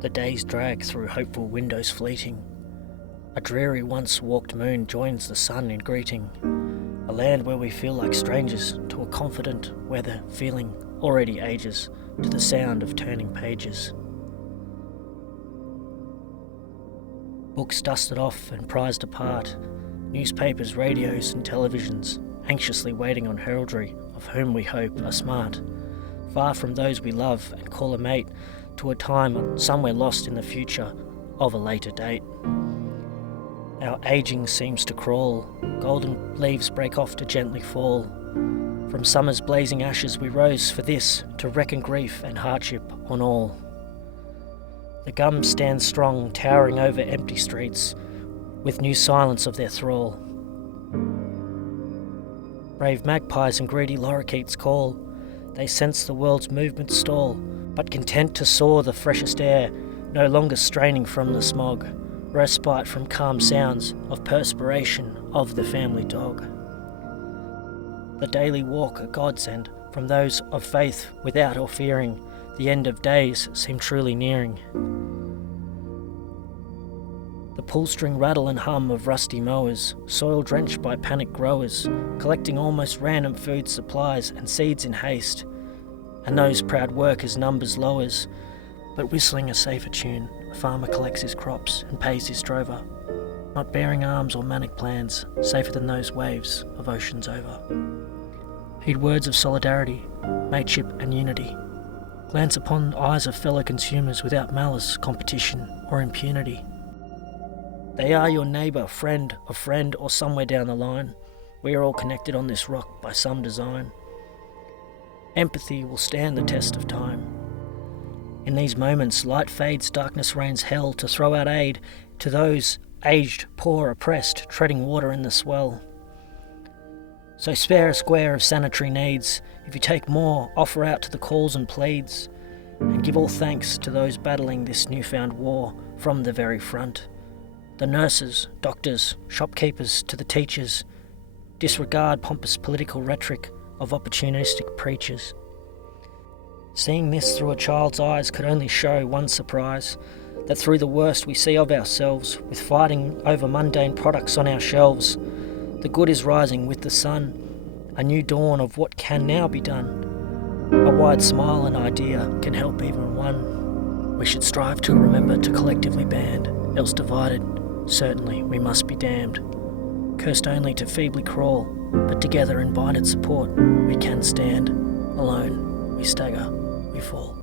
The days drag through hopeful windows fleeting. A dreary once-walked moon joins the sun in greeting. A land where we feel like strangers to a confident weather feeling already ages to the sound of turning pages. Books dusted off and prized apart, newspapers, radios and televisions, anxiously waiting on heraldry of whom we hope are smart, far from those we love and call a mate, to a time somewhere lost in the future of a later date. Our aging seems to crawl, golden leaves break off to gently fall. From summer's blazing ashes we rose for this, to reckon grief and hardship on all. The gums stand strong, towering over empty streets, with new silence of their thrall. Brave magpies and greedy lorikeets call, they sense the world's movement stall, but content to soar the freshest air, no longer straining from the smog, respite from calm sounds of perspiration of the family dog. The daily walk a godsend from those of faith without or fearing, the end of days seem truly nearing. The pull-string rattle and hum of rusty mowers, soil drenched by panicked growers, collecting almost random food supplies and seeds in haste, and those proud workers' numbers lowers, but whistling a safer tune, a farmer collects his crops and pays his drover, not bearing arms or manic plans, safer than those waves of oceans over. Heed words of solidarity, mateship and unity. Glance upon eyes of fellow consumers without malice, competition or impunity. They are your neighbour, friend of friend, or somewhere down the line. We are all connected on this rock by some design. Empathy will stand the test of time. In these moments, light fades, darkness reigns hell, to throw out aid to those aged, poor, oppressed, treading water in the swell. So spare a square of sanitary needs. If you take more, offer out to the calls and pleads, and give all thanks to those battling this newfound war from the very front. The nurses, doctors, shopkeepers to the teachers, disregard pompous political rhetoric of opportunistic preachers. Seeing this through a child's eyes could only show one surprise, that through the worst we see of ourselves, with fighting over mundane products on our shelves, the good is rising with the sun, a new dawn of what can now be done. A wide smile and idea can help even one. We should strive to remember to collectively band, else divided, certainly we must be damned. Cursed only to feebly crawl, but together in binded support we can stand. Alone we stagger, we fall.